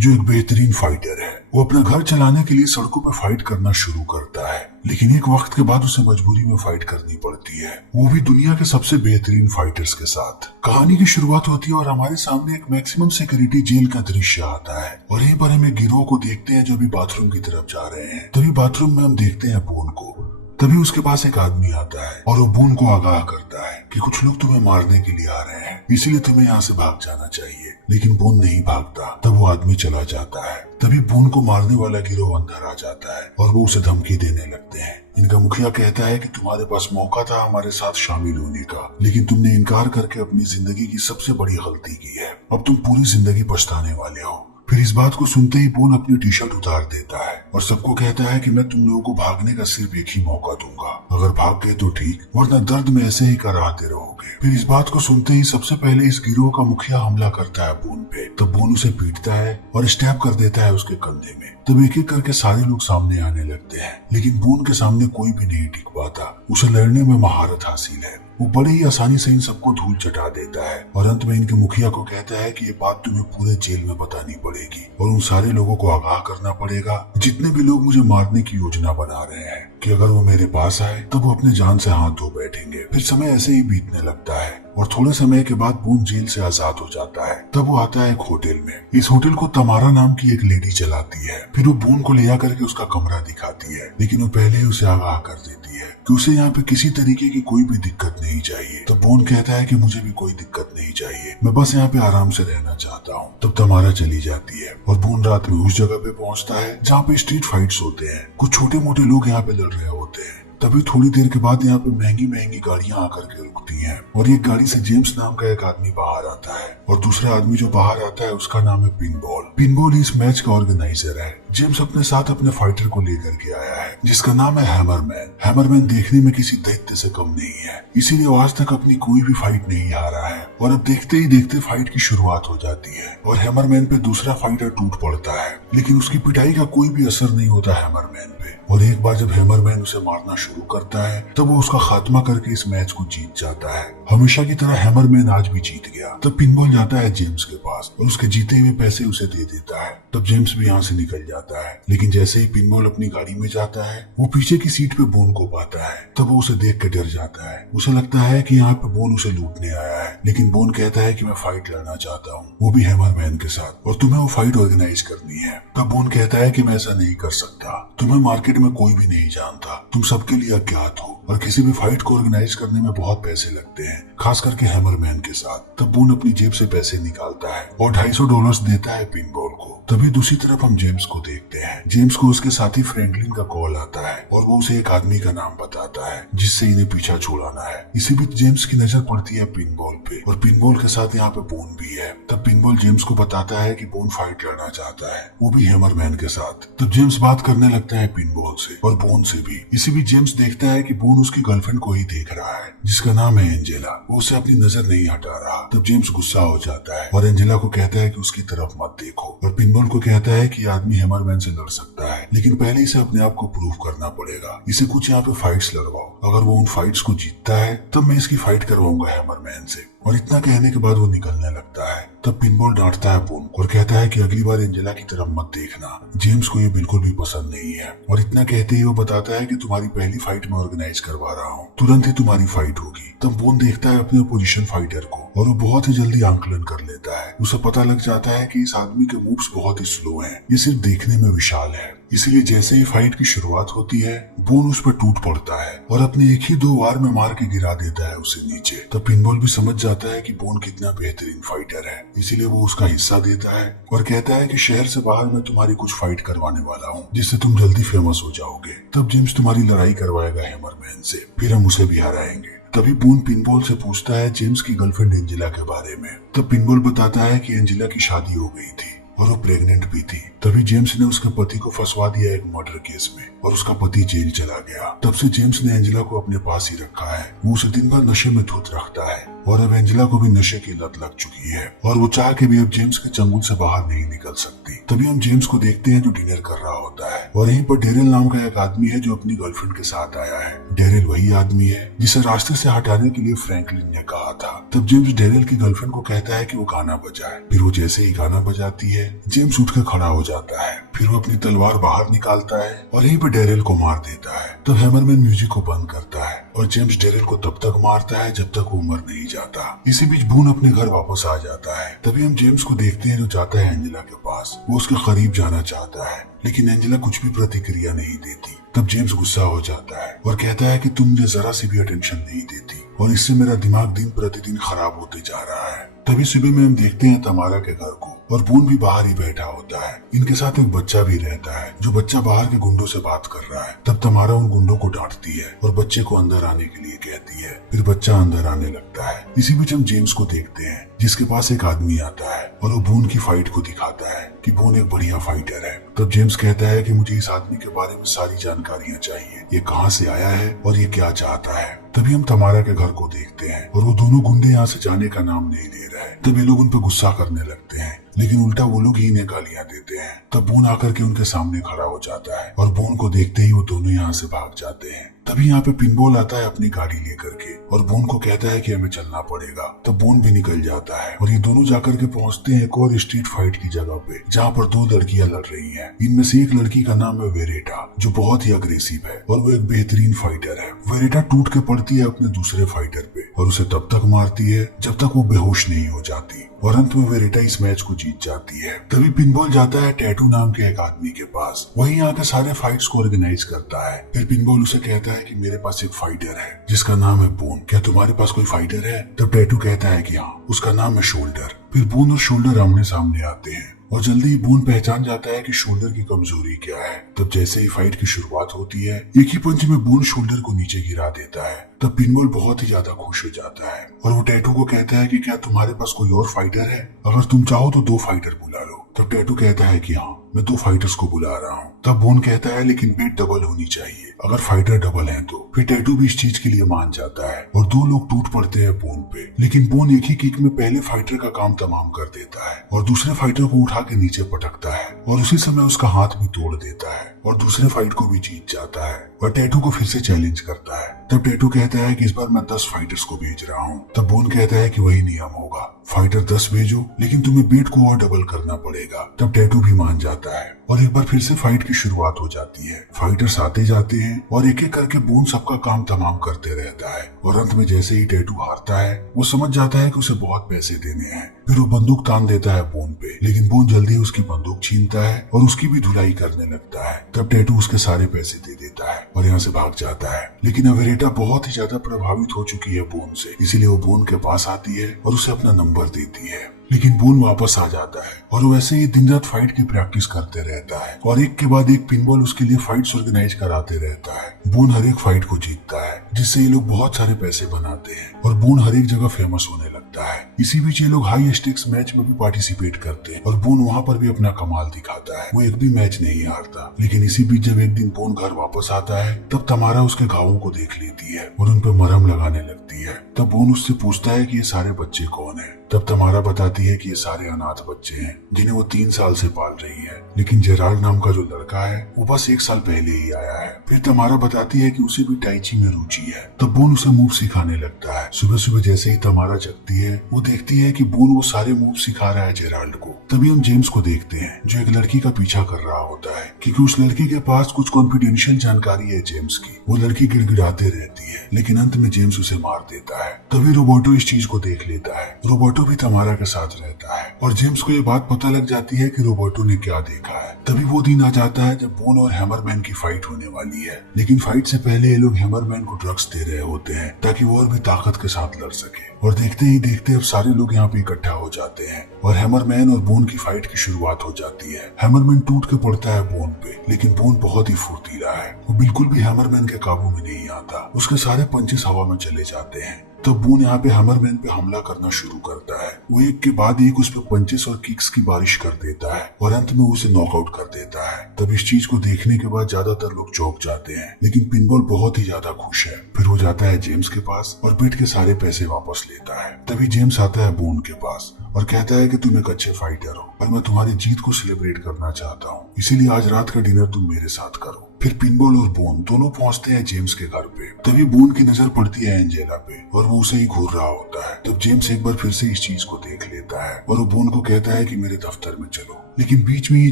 जो एक बेहतरीन फाइटर है। वो अपना घर चलाने के लिए सड़कों पर फाइट करना शुरू करता है, लेकिन एक वक्त के बाद उसे मजबूरी में फाइट करनी पड़ती है, वो भी दुनिया के सबसे बेहतरीन फाइटर्स के साथ। कहानी की शुरुआत होती है और हमारे सामने एक मैक्सिमम सिक्योरिटी जेल का दृश्य आता है और यहीं पर हम एक गिरोह को देखते हैं जो अभी बाथरूम की तरफ जा रहे हैं। तभी बाथरूम में हम देखते हैं बून को। तभी उसके पास एक आदमी आता है और वो बून को आगाह करता है कि कुछ लोग तुम्हें मारने के लिए आ रहे हैं, इसीलिए तुम्हें यहाँ से भाग जाना चाहिए। लेकिन बून नहीं भागता। तब वो आदमी चला जाता है। तभी बून को मारने वाला गिरोह अंदर आ जाता है और वो उसे धमकी देने लगते हैं। इनका मुखिया कहता है कि तुम्हारे पास मौका था हमारे साथ शामिल होने का, लेकिन तुमने इनकार करके अपनी जिंदगी की सबसे बड़ी गलती की है। अब तुम पूरी जिंदगी पछताने वाले हो। फिर इस बात को सुनते ही बून अपनी टी शर्ट उतार देता है और सबको कहता है कि मैं तुम लोगों को भागने का सिर्फ एक ही मौका दूंगा। अगर भाग गए तो ठीक, वरना दर्द में ऐसे ही कराहते रहोगे। फिर इस बात को सुनते ही सबसे पहले इस गिरोह का मुखिया हमला करता है बून पे। तब बून उसे पीटता है और स्टैब कर देता है उसके कंधे में। तब एक एक करके सारे लोग सामने आने लगते हैं, लेकिन बून के सामने कोई भी नहीं टिक पाता। उसे लड़ने में महारत हासिल है। वो बड़े ही आसानी से इन सबको धूल चटा देता है और अंत में इनके मुखिया को कहता है कि ये बात तुम्हें पूरे जेल में बतानी पड़ेगी और उन सारे लोगों को आगाह करना पड़ेगा जितने भी लोग मुझे मारने की योजना बना रहे हैं, कि अगर वो मेरे पास आए तब वो अपने जान से हाथ धो बैठेंगे। फिर समय ऐसे ही बीतने लगता है और थोड़े समय के बाद बून जेल से आजाद हो जाता है। तब वो आता है एक होटल में। इस होटल को तमारा नाम की एक लेडी चलाती है। फिर वो बून को ले जाकर के उसका कमरा दिखाती है, लेकिन वो पहले ही उसे आगाह कर देती है कि उसे यहाँ पे किसी तरीके की कोई भी दिक्कत नहीं चाहिए। तब बून कहता है कि मुझे भी कोई दिक्कत नहीं चाहिए, मैं बस यहाँ पे आराम से रहना चाहता हूँ। तब तमारा चली जाती है और बून रात में उस जगह पे पहुँचता है जहाँ पे स्ट्रीट फाइट्स होते हैं। कुछ छोटे मोटे लोग यहाँ पे लड़ रहे होते हैं। तभी थोड़ी देर के बाद यहाँ पे महंगी महंगी गाड़ियां आकर के रुकती हैं और एक गाड़ी से जेम्स नाम का एक आदमी बाहर आता है और दूसरा आदमी जो बाहर आता है उसका नाम है पिनबॉल। पिनबॉल इस मैच का ऑर्गेनाइजर है। जेम्स अपने साथ अपने फाइटर को लेकर के आया है जिसका नाम है हैमरमैन। हैमरमैन देखने में किसी दैत्य से कम नहीं है, इसीलिए वो आज तक अपनी कोई भी फाइट नहीं हारा है। और अब देखते ही देखते फाइट की शुरुआत हो जाती है और हैमरमैन पे दूसरा फाइटर टूट पड़ता है, लेकिन उसकी पिटाई का कोई भी असर नहीं होता हैमरमैन पे। और एक बार जब हैमरमैन उसे मारना शुरू करता है तब वो उसका खात्मा करके इस मैच को जीत जाता है। हमेशा की तरह हैमरमैन आज भी जीत गया। तब पिनबॉल जाता है जेम्स के पास और उसके जीते हुए पैसे उसे दे देता है। तब जेम्स भी यहाँ से निकल जाता है, लेकिन जैसे ही पिनबॉल अपनी गाड़ी में जाता है वो पीछे की सीट पे बून को पाता है। तब वो उसे देख के डर जाता है। उसे लगता है कि यहाँ पे बून उसे लूटने आया है, लेकिन बून कहता है कि मैं फाइट लड़ना चाहता हूँ, वो भी हैमरमैन के साथ, और तुम्हें वो फाइट ऑर्गेनाइज करनी है। तब बून कहता है कि मैं ऐसा नहीं कर सकता, तुम्हें मार्केट में कोई भी नहीं जानता, तुम सबके लिए अज्ञात हो और किसी भी फाइट को ऑर्गेनाइज करने में बहुत पैसे लगते हैं, खास करके हैमरमैन के साथ। तब बून अपनी जेब से पैसे निकालता है और $250 देता है पिनबॉल को। तभी दूसरी तरफ हम जेम्स को देखते हैं। जेम्स को उसके साथी फ्रैंकलिन का कॉल आता है और वो उसे एक आदमी का नाम बताता है जिससे इन्हें पीछा छुड़ाना है। इसी बीच जेम्स की नजर पड़ती है पिनबॉल पे और पिनबॉल के साथ यहाँ पे बून भी है। तब पिनबॉल जेम्स को बताता है कि बून फाइट लड़ना चाहता है, वो भी हैमरमैन के साथ। तब जेम्स बात करने लगता है पिनबॉल से और बून से भी। इसी बीच जेम्स देखता है कि बून उसकी गर्लफ्रेंड को ही देख रहा है जिसका नाम है एंजेला। वो उसे अपनी नजर नहीं हटा रहा। तब जेम्स गुस्सा हो जाता है और एंजेला को कहता है कि उसकी तरफ मत देखो और पिनबॉल को कहता है कि आदमी हैमरमैन से लड़ सकता है, लेकिन पहले इसे अपने आप को प्रूव करना पड़ेगा। इसे कुछ यहाँ पे फाइट्स लड़वाओ, अगर वो उन फाइट्स को जीतता है तब मैं इसकी फाइट करवाऊंगा हैमरमैन से। और इतना कहने के बाद वो निकलने लगता है। तब पिनबॉल डांटता है बून और कहता है कि अगली बार एंजेला की तरफ मत देखना, जेम्स को ये बिल्कुल भी पसंद नहीं है। और इतना कहते ही वो बताता है कि तुम्हारी पहली फाइट में ऑर्गेनाइज करवा रहा हूँ, तुरंत ही तुम्हारी फाइट होगी। तब बून देखता है अपने अपोजिशन फाइटर को और वो बहुत ही जल्दी आंकलन कर लेता है। उसे पता लग जाता है कि इस आदमी के मूव्स बहुत ही स्लो हैं, ये सिर्फ देखने में विशाल है। इसलिए जैसे ही फाइट की शुरुआत होती है बून उस पर टूट पड़ता है और अपने एक ही 2 वार में मार के गिरा देता है उसे नीचे। तब पिनबॉल भी समझ जाता है कि बून कितना बेहतरीन फाइटर है, इसीलिए वो उसका हिस्सा देता है और कहता है कि शहर से बाहर मैं तुम्हारी कुछ फाइट करवाने वाला हूँ जिससे तुम जल्दी फेमस हो जाओगे। तब जेम्स तुम्हारी लड़ाई करवाएगा हैमरमैन से, फिर हम उसे भी हराएंगे। तभी बून पिनबॉल से पूछता है जेम्स की गर्लफ्रेंड एंजेला के बारे में। तब पिनबॉल बताता है कि एंजेला की शादी हो गई थी और वो प्रेग्नेंट भी थी। तभी जेम्स ने उसके पति को फंसवा दिया एक मर्डर केस में और उसका पति जेल चला गया। तब से जेम्स ने एंजेला को अपने पास ही रखा है। वो उसे दिन भर नशे में धुत रखता है और अब एंजेला को भी नशे की लत लग चुकी है और वो चाह के भी अब जेम्स के चंगुल से बाहर नहीं निकल सकती। तभी हम जेम्स को देखते हैं जो डिनर कर रहा होता है और यहीं पर डेरिल नाम का एक आदमी है जो अपनी गर्लफ्रेंड के साथ आया है। डेरिल वही आदमी है जिसे रास्ते से हटाने के लिए फ्रैंकलिन ने कहा था। तब जेम्स डेरिल की गर्लफ्रेंड को कहता है कि वो गाना बजाए। फिर वो जैसे ही गाना बजाती है जेम्स उठ कर खड़ा हो जाता है। फिर वो अपनी तलवार बाहर निकालता है और यहीं पे डैरेल को मार देता है। तब हैमरमैन म्यूजिक को बंद करता है और जेम्स डैरेल को तब तक मारता है जब तक वो मर नहीं जाता। इसी बीच बून अपने घर वापस आ जाता है। तभी हम जेम्स को देखते हैं जो जाता है एंजेला के पास। वो उसके करीब जाना चाहता है लेकिन एंजेला कुछ भी प्रतिक्रिया नहीं देती। तब जेम्स गुस्सा हो जाता है और कहता है कि तुम मुझे जरा सी भी अटेंशन नहीं देती और इससे मेरा दिमाग दिन प्रतिदिन खराब होते जा रहा है। तभी सुबह में हम देखते हैं तमारा के घर को और बून भी बाहर ही बैठा होता है। इनके साथ एक बच्चा भी रहता है जो बच्चा बाहर के गुंडों से बात कर रहा है। तब तमारा उन गुंडों को डांटती है और बच्चे को अंदर आने के लिए कहती है। फिर बच्चा अंदर आने लगता है। इसी बीच हम जेम्स को देखते हैं जिसके पास एक आदमी आता है और वो बून की फाइट को दिखाता है कि बून एक बढ़िया फाइटर है। तब जेम्स कहता है कि मुझे इस आदमी के बारे में सारी जानकारियां चाहिए, ये कहाँ से आया है और ये क्या चाहता है। तभी हम तमारा के घर को देखते हैं और वो दोनों गुंडे यहाँ से जाने का नाम नहीं ले रहे हैं। तब ये लोग उन पर गुस्सा करने लगते हैं लेकिन उल्टा वो लोग ही इन्हें गालियां देते हैं। तब बून आकर के उनके सामने खड़ा हो जाता है और बून को देखते ही वो दोनों यहाँ से भाग जाते हैं। तभी यहाँ पे पिनबॉल आता है अपनी गाड़ी लेकर के और बून को कहता है कि हमें चलना पड़ेगा। तब बून भी निकल जाता है और ये दोनों जाकर के पहुंचते हैं एक और स्ट्रीट फाइट की जगह पे जहाँ पर दो लड़कियां लड़ रही हैं। इनमें से एक लड़की का नाम है वेरेटा जो बहुत ही अग्रेसिव है और वो एक बेहतरीन फाइटर है। वेरेटा टूट के पड़ती है अपने दूसरे फाइटर पे और उसे तब तक मारती है जब तक वो बेहोश नहीं हो जाती और अंत में वेरेटा इस मैच को जीत जाती है। तभी पिनबॉल जाता है टैटू नाम के एक आदमी के पास। वही आके सारे फाइट्स को ऑर्गेनाइज करता है। फिर पिनबॉल उसे कहता है कि मेरे पास एक फाइटर है जिसका नाम है बून, क्या तुम्हारे पास कोई फाइटर है? तब टैटू कहता है कि हाँ, उसका नाम है शोल्डर। फिर बून और शोल्डर आमने सामने आते हैं और जल्दी ही बून पहचान जाता है कि शोल्डर की कमजोरी क्या है। तब जैसे ही फाइट की शुरुआत होती है एक ही पंच में बून शोल्डर को नीचे गिरा देता है। तब पिनबॉल बहुत ही ज्यादा खुश हो जाता है और वो टैटू को कहता है कि क्या तुम्हारे पास कोई और फाइटर है? अगर तुम चाहो तो 2 फाइटर बुला लो। तब टैटू कहता है कि हाँ, मैं 2 फाइटर्स को बुला रहा हूँ। तब बून कहता है लेकिन बेट डबल होनी चाहिए, अगर फाइटर डबल हैं तो। फिर टैटू भी इस चीज के लिए मान जाता है और 2 लोग टूट पड़ते हैं बून पे। लेकिन बून एक ही किक में पहले फाइटर का काम तमाम कर देता है और दूसरे फाइटर को उठा के नीचे पटकता है और उसी समय उसका हाथ भी तोड़ देता है और दूसरे फाइट को भी जीत जाता है और टैटू को फिर से चैलेंज करता है। तब टैटू कहता है कि इस बार मैं 10 फाइटर्स को भेज रहा हूँ। तब बून कहता है कि वही नियम होगा, फाइटर 10 भेजो लेकिन तुम्हें बेट को और डबल करना पड़ेगा। तब टैटू भी मान जाता है और एक बार फिर से फाइट की शुरुआत हो जाती है। फाइटर्स आते जाते हैं और एक एक करके बून सबका काम तमाम करते रहता है और अंत में जैसे ही टैटू हारता है वो समझ जाता है कि उसे बहुत पैसे देने हैं। फिर वो बंदूक तान देता है बून पे लेकिन बून जल्दी उसकी बंदूक छीनता है और उसकी भी धुलाई करने लगता है। तब टैटू उसके सारे पैसे दे देता है और यहाँ से भाग जाता है। लेकिन अब वेरेटा बहुत ही ज्यादा प्रभावित हो चुकी है बून से, इसीलिए वो बून के पास आती है और उसे अपना नंबर देती है। लेकिन बून वापस आ जाता है और वैसे ही दिन रात फाइट की प्रैक्टिस करते रहता है और एक के बाद एक पिनबॉल उसके लिए फाइट्स ऑर्गेनाइज कराते रहता है। बून हर एक फाइट को जीतता है जिससे ये लोग बहुत सारे पैसे बनाते हैं और बून हर एक जगह फेमस होने लगता है। इसी बीच ये लोग हाई स्टेक्स मैच में भी पार्टिसिपेट करते हैं और बून वहाँ पर भी अपना कमाल दिखाता है। वो एक भी मैच नहीं हारता। लेकिन इसी बीच जब एक दिन बून घर वापस आता है तब तमारा उसके घावों को देख लेती है और उन पर मरहम लगाने लगती है। तब बून उससे पूछता है कि ये सारे बच्चे कौन है। तब तमारा बताती है कि ये सारे अनाथ बच्चे हैं जिन्हें वो 3 साल से पाल रही है। लेकिन जेराल्ड नाम का जो लड़का है वो बस 1 साल पहले ही आया है। फिर तमारा बताती है कि उसे भी टाइची में रुचि है। तब बून उसे मूव सिखाने लगता है। सुबह सुबह जैसे ही तमारा जगती है वो देखती है कि बून वो सारे मूव सिखा रहा है जेराल्ड को। तभी हम जेम्स को देखते हैं जो एक लड़की का पीछा कर रहा होता है क्योंकि उस लड़की के पास कुछ कॉन्फिडेंशियल जानकारी है जेम्स की। वो लड़की गिड़गिड़ाते रहती है लेकिन अंत में जेम्स उसे मार देता है। तभी रोबोटो इस चीज को देख लेता है। रोबोटो भी तमारा के साथ रहता है और जेम्स को ये बात पता लग जाती है कि रोबोटो ने क्या देखा है। तभी वो दिन आ जाता है जब बून और हैमरमैन की फाइट होने वाली है। लेकिन फाइट से पहले ये लोग हैमरमैन को ड्रग्स दे रहे होते हैं ताकि वो और भी ताकत के साथ लड़ सके। और देखते ही देखते अब सारे लोग यहाँ पे इकट्ठा हो जाते हैं और हैमरमैन और बून की फाइट की शुरुआत हो जाती है। हैमरमैन टूट के पड़ता है बून पे लेकिन बून बहुत ही फुर्तीला है। वो बिल्कुल भी हैमरमैन के काबू में नहीं आता। उसके सारे पंचेस हवा में चले जाते हैं। तो बून यहाँ पे हैमरमैन पे हमला करना शुरू करता है। वो एक के बाद एक उस पे पंचेस और किक्स की बारिश कर देता है और अंत में उसे नॉकआउट कर देता है। तब इस चीज को देखने के बाद ज्यादातर लोग चौंक जाते हैं लेकिन पिनबॉल बहुत ही ज्यादा खुश है। फिर वो जाता है जेम्स के पास और बेट के सारे पैसे वापस लेता है। तभी जेम्स आता है बून के पास और कहता है कि तुम एक अच्छे फाइटर हो और मैं तुम्हारी जीत को सेलिब्रेट करना चाहता हूँ, इसीलिए आज रात का डिनर तुम मेरे साथ करो। फिर पिनबॉल और बून दोनों पहुंचते हैं जेम्स के घर पे। तभी बून की नजर पड़ती है एंजेला पे और वो उसे ही घूर रहा होता है। तब जेम्स एक बार फिर से इस चीज को देख लेता है और वो बून को कहता है कि मेरे दफ्तर में चलो। लेकिन बीच में ही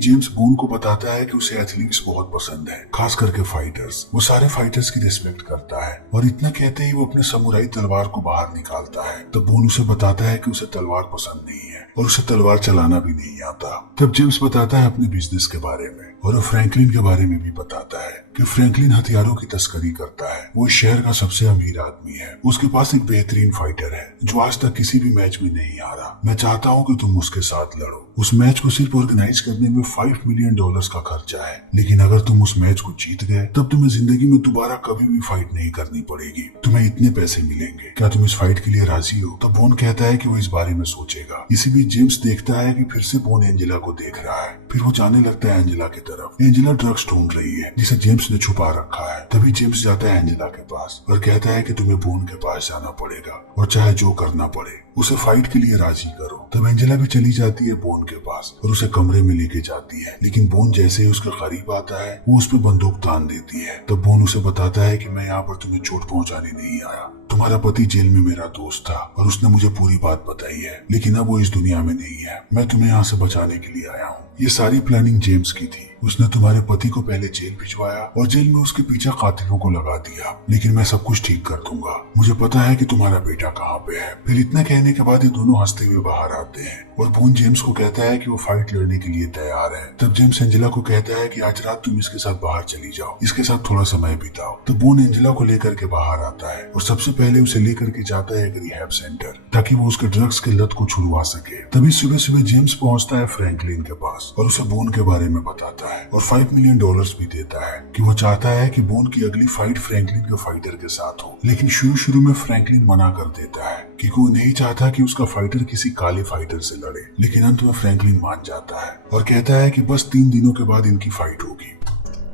जेम्स बोन को बताता है कि उसे एथलीट्स बहुत पसंद है, खास करके फाइटर्स। वो सारे फाइटर्स की रिस्पेक्ट करता है और इतना कहते ही वो अपने समुराई तलवार को बाहर निकालता है। तब बोन उसे बताता है कि उसे तलवार पसंद नहीं है और उसे तलवार चलाना भी नहीं आता। तब जेम्स बताता है अपने बिजनेस के बारे में और वो फ्रैंकलिन के बारे में भी बताता है कि फ्रैंकलिन हथियारों की तस्करी करता है। वो इस शहर का सबसे अमीर आदमी है। उसके पास एक बेहतरीन फाइटर है जो आज तक किसी भी मैच में नहीं हारा। मैं चाहता हूँ कि तुम उसके साथ लड़ो। उस मैच को सिर्फ ऑर्गेनाइज करने में $5 मिलियन का खर्चा है, लेकिन अगर तुम उस मैच को जीत गए तब तुम्हें जिंदगी में दोबारा कभी भी फाइट नहीं करनी पड़ेगी। तुम्हें इतने पैसे मिलेंगे। क्या तुम इस फाइट के लिए राजी हो? तब बोन कहता है कि वो इस बारे में सोचेगा। इसी बीच जेम्स देखता है कि फिर से बोन एंजेला को देख रहा है। फिर वो जाने लगता है एंजेला की तरफ। एंजेला ड्रग्स ढूंढ रही है जिसे जेम्स ने छुपा रखा है। तभी जेम्स जाता है एंजेला के पास और कहता है कि तुम्हें बोन के पास जाना पड़ेगा और चाहे जो करना पड़े उसे फाइट के लिए राजी करो। तब एंजेला भी चली जाती है बोन के पास और उसे कमरे में लेके जाती है, लेकिन बोन जैसे ही उसके करीब आता है वो उस पर बंदूक तान देती है। तब बोन उसे बताता है कि मैं यहाँ पर तुम्हें चोट पहुंचाने नहीं आया। तुम्हारा पति जेल में मेरा दोस्त था और उसने मुझे पूरी बात बताई है, लेकिन अब वो इस दुनिया में नहीं है। मैं तुम्हें यहाँ से बचाने के लिए आया हूँ। ये सारी प्लानिंग जेम्स की थी। उसने तुम्हारे पति को पहले जेल भिजवाया और जेल में उसके पीछे कातिलों को लगा दिया, लेकिन मैं सब कुछ ठीक कर दूंगा। मुझे पता है कि तुम्हारा बेटा कहाँ पे है। फिर इतना कहने के बाद ये दोनों हंसते हुए बाहर आते हैं और बोन जेम्स को कहता है कि वो फाइट लड़ने के लिए तैयार है। तब जेम्स एंजेला को कहता है कि आज रात तुम इसके साथ बाहर चली जाओ, इसके साथ थोड़ा समय बिताओ। तो बोन एंजेला को लेकर के बाहर आता है और सबसे पहले उसे लेकर के जाता है एक रिहैब सेंटर, ताकि वो उसके ड्रग्स के लत को छुड़वा सके। तभी सुबह सुबह जेम्स पहुंचता है फ्रैंकलिन के पास और उसे बोन के बारे में बताता है और $5 मिलियन भी देता है कि वो चाहता है कि बोन की अगली फाइट फ्रैंकलिन के फाइटर के साथ हो। लेकिन शुरू में फ्रैंकलिन मना कर देता है क्योंकि वो नहीं चाहता कि उसका फाइटर किसी काले फाइटर से लड़े। लेकिन अंत में फ्रैंकलिन मान जाता है और कहता है कि बस 3 दिनों के बाद इनकी फाइट होगी।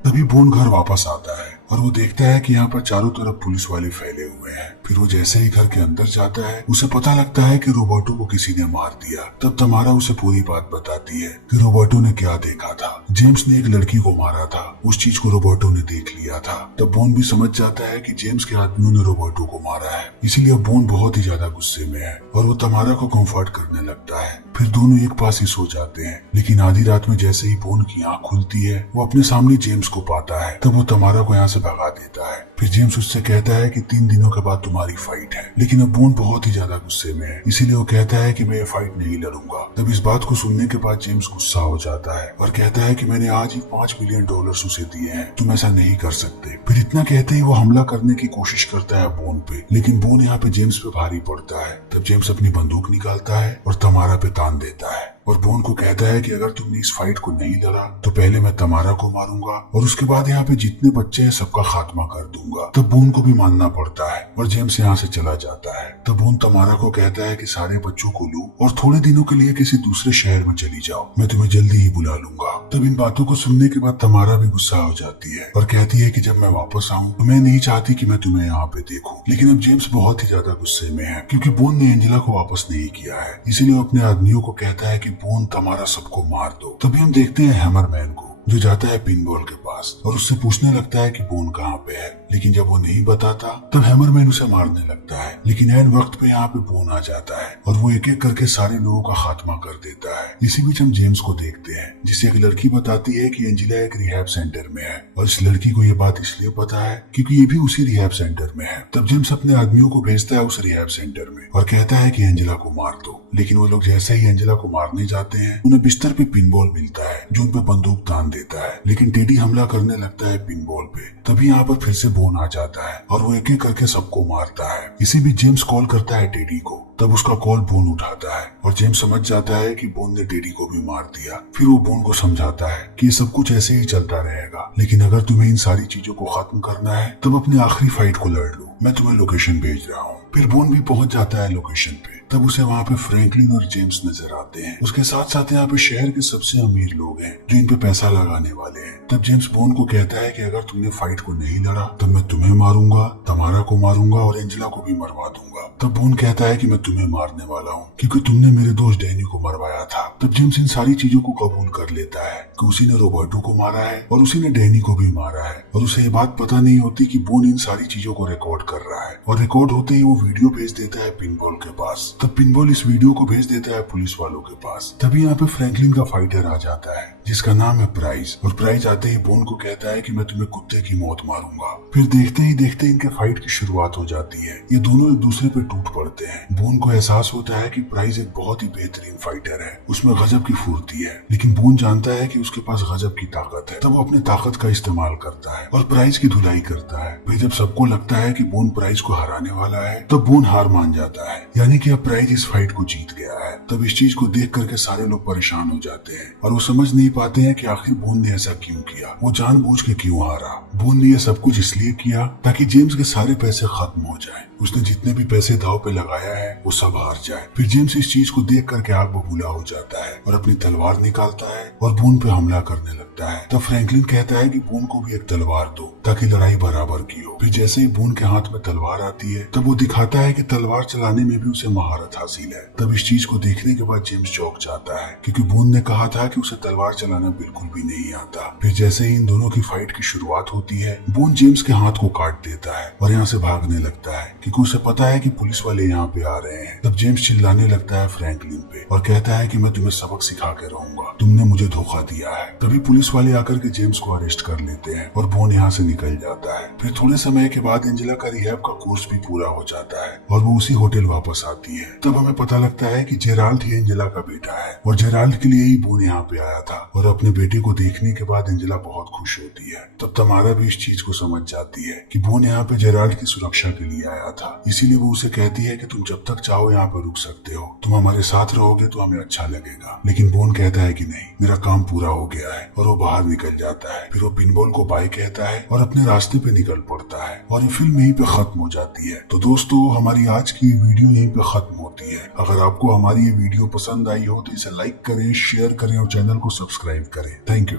तभी बोन घर वापस आता है और वो देखता है कि यहाँ पर चारों तरफ पुलिस वाले फैले हुए हैं। फिर वो जैसे ही घर के अंदर जाता है उसे पता लगता है कि रोबर्टो को किसी ने मार दिया। तब तमारा उसे पूरी बात बताती है कि रोबर्टो ने क्या देखा था। जेम्स ने एक लड़की को मारा था, उस चीज को रोबर्टो ने देख लिया था। तब बोन भी समझ जाता है कि जेम्स के आदमियों ने रोबर्टो को मारा है, इसीलिए बोन बहुत ही ज्यादा गुस्से में है और वो तमारा को कंफर्ट करने लगता है। फिर दोनों एक पास ही सो जाते हैं, लेकिन आधी रात में जैसे ही बोन की आंख खुलती है वो अपने सामने जेम्स को पाता है। तब वो तमारा को यहाँ से भगा देता है। फिर जेम्स उससे कहता है कि 3 दिनों के बाद तुम्हारी फाइट है, लेकिन अब बोन बहुत ही ज्यादा गुस्से में है, इसीलिए वो कहता है कि मैं ये फाइट नहीं लड़ूंगा। तब इस बात को सुनने के बाद जेम्स गुस्सा हो जाता है और कहता है कि मैंने आज ही $5 मिलियन उसे दिए हैं, तुम ऐसा नहीं कर सकते। फिर इतना कहते ही वो हमला करने की कोशिश करता है बोन पे, लेकिन बोन यहाँ पे जेम्स पे भारी पड़ता है। तब जेम्स अपनी बंदूक निकालता है और तमारा पे तान देता है और बोन को कहता है कि अगर तुमने इस फाइट को नहीं लड़ा तो पहले मैं तमारा को मारूंगा और उसके बाद यहाँ पे जितने बच्चे हैं सबका खात्मा कर दूंगा। तब बोन को भी मानना पड़ता है और जेम्स यहाँ से चला जाता है। तब बोन तमारा को कहता है कि सारे बच्चों को लो और थोड़े दिनों के लिए किसी दूसरे शहर में चली जाओ, मैं तुम्हें जल्दी ही बुला लूंगा। तब इन बातों को सुनने के बाद तमारा भी गुस्सा हो जाती है और कहती है कि जब मैं वापस आऊँ तो मैं नहीं चाहती कि मैं तुम्हें यहाँ पे देखूं। लेकिन अब जेम्स बहुत ही ज्यादा गुस्से में है क्योंकि बोन ने एंजेला को वापस नहीं किया है, इसीलिए वो अपने आदमियों को कहता है कि बोन तमारा सबको मार दो। तभी हम देखते हैं हैमरमैन को जो जाता है पिनबॉल के पास और उससे पूछने लगता है कि बोन कहाँ पे है, लेकिन जब वो नहीं बताता तब हैमरमैन उसे मारने लगता है। लेकिन ऐन वक्त पे यहाँ पे बोन आ जाता है और वो एक एक करके सारे लोगों का खात्मा कर देता है। इसी बीच हम जेम्स को देखते हैं जिसे एक लड़की बताती है कि एंजेला एक रिहैब सेंटर में है और इस लड़की को ये बात इसलिए पता है क्योंकि ये भी उसी रिहैब सेंटर में है। तब जेम्स अपने आदमियों को भेजता है उस रिहैब सेंटर में और कहता है कि एंजेला को मार दो। लेकिन वो लोग जैसे ही एंजेला को मारने जाते हैं उन्हें बिस्तर पे पिनबॉल मिलता है जो उन पे बंदूक तान देता है, लेकिन टेडी हमला करने लगता है पिनबॉल पे। तभी यहाँ पर फिर से बोन आ जाता है और वो एक एक करके सबको मारता है। इसी बीच जेम्स कॉल करता है टेडी को। तब उसका कॉल बोन उठाता है और जेम्स समझ जाता है कि बोन ने टेडी को भी मार दिया। फिर वो बोन को समझाता है कि ये सब कुछ ऐसे ही चलता रहेगा, लेकिन अगर तुम्हें इन सारी चीजों को खत्म करना है तब अपनी आखिरी फाइट को लड़ लो, मैं तुम्हें लोकेशन भेज रहा हूँ। फिर बोन भी पहुंच जाता है लोकेशन पे। तब उसे वहाँ पे फ्रैंकलिन और जेम्स नजर आते हैं। उसके साथ साथ यहाँ पे शहर के सबसे अमीर लोग हैं जो इन पे पैसा लगाने वाले हैं। तब जेम्स बोन को कहता है कि अगर तुमने फाइट को नहीं लड़ा तब मैं तुम्हें मारूंगा, तमारा को मारूंगा और एंजेला को भी मरवा दूंगा। तब बोन कहता है कि मैं तुम्हें मारने वाला हूँ क्योंकि तुमने मेरे दोस्त डैनी को मरवाया था। तब जेम्स इन सारी चीजों को कबूल कर लेता है कि उसी ने रोबर्टो को मारा है और उसी ने डैनी को भी मारा है और उसे ये बात पता नहीं होती कि बोन इन सारी चीजों को रिकॉर्ड कर रहा है और रिकॉर्ड होते ही वो वीडियो भेज देता है पिनबॉल के पास। तब पिनबॉल इस वीडियो को भेज देता है पुलिस वालों के पास। तभी यहाँ पे फ्रैंकलिन का फाइटर आ जाता है जिसका नाम है प्राइज, और प्राइज आते ही बोन को कहता है कि मैं तुम्हें कुत्ते की मौत मारूंगा। फिर देखते ही देखते इनके फाइट की शुरुआत हो जाती है। ये दोनों एक दूसरे पे टूट पड़ते हैं। बोन को एहसास होता है कि प्राइज एक बहुत ही बेहतरीन फाइटर है, उसमें गजब की फुर्ती है, लेकिन बोन जानता है कि उसके पास गजब की ताकत है। तब वो अपने ताकत का इस्तेमाल करता है और प्राइज की धुलाई करता है। फिर जब सबको लगता है कि बोन प्राइज को हराने वाला है, तब बोन हार मान जाता है, यानी कि अब प्राइज इस फाइट को जीत गया है। तब इस चीज को देख करके सारे लोग परेशान हो जाते हैं और वो समझ नहीं पाते हैं कि आखिर बोन ने ऐसा क्यों किया, वो जानबूझ के क्यों हारा। बोन ने यह सब कुछ इसलिए किया ताकि जेम्स के सारे पैसे खत्म हो जाएं। उसने जितने भी पैसे दाव पे लगाया है वो सब हार जाए। फिर जेम्स इस चीज को देख करके आग बबूला हो जाता है और अपनी तलवार निकालता है और बोन पे हमला करने लगता है। तब फ्रैंकलिन कहता है कि बोन को भी एक तलवार दो ताकि लड़ाई बराबर की हो। फिर जैसे ही बोन के हाथ में तलवार आती है, तब वो दिखाता है कि तलवार चलाने में भी उसे महारत हासिल है। तब इस चीज को देखने के बाद जेम्स चौंक जाता है, क्योंकि बोन ने कहा था कि उसे तलवार चलाना बिल्कुल भी नहीं आता। फिर जैसे ही इन दोनों की फाइट की शुरुआत होती है, बोन जेम्स के हाथ को काट देता है और यहाँ से भागने लगता है, क्योंकि उसे पता है कि पुलिस वाले यहाँ पे आ रहे हैं। तब जेम्स चिल्लाने लगता है फ्रैंकलिन पे और कहता है कि मैं तुम्हें सबक सिखा के रहूंगा, तुमने मुझे धोखा दिया है। तभी पुलिस वाले आकर के जेम्स को अरेस्ट कर लेते हैं और बोन यहाँ से निकल जाता है। फिर थोड़े समय के बाद एंजेला का रिहैब का कोर्स भी पूरा हो जाता है और वो उसी होटल वापस आती है। तब हमें पता लगता है कि जेराल्ड ही एंजेला का बेटा है और जेराल्ड के लिए ही बोन यहाँ पे आया था, और अपने बेटे को देखने के बाद एंजेला बहुत खुश होती है। तब तमारा भी इस चीज को समझ जाती है कि बोन यहाँ पे जेराल्ड की सुरक्षा के लिए आया था, इसीलिए वो उसे कहती है कि तुम जब तक चाहो यहाँ पर रुक सकते हो, तुम हमारे साथ रहोगे तो हमें अच्छा लगेगा। लेकिन बोन कहता है कि नहीं, मेरा काम पूरा हो गया है, और वो बाहर निकल जाता है। फिर वो पिनबॉल को बाय कहता है और अपने रास्ते पे निकल पड़ता है और ये फिल्म यहीं पे खत्म हो जाती है। तो दोस्तों, हमारी आज की वीडियो यहीं पे खत्म होती है। अगर आपको हमारी ये वीडियो पसंद आई हो तो इसे लाइक करें, शेयर करें और चैनल को सब्सक्राइब करें। Thank you.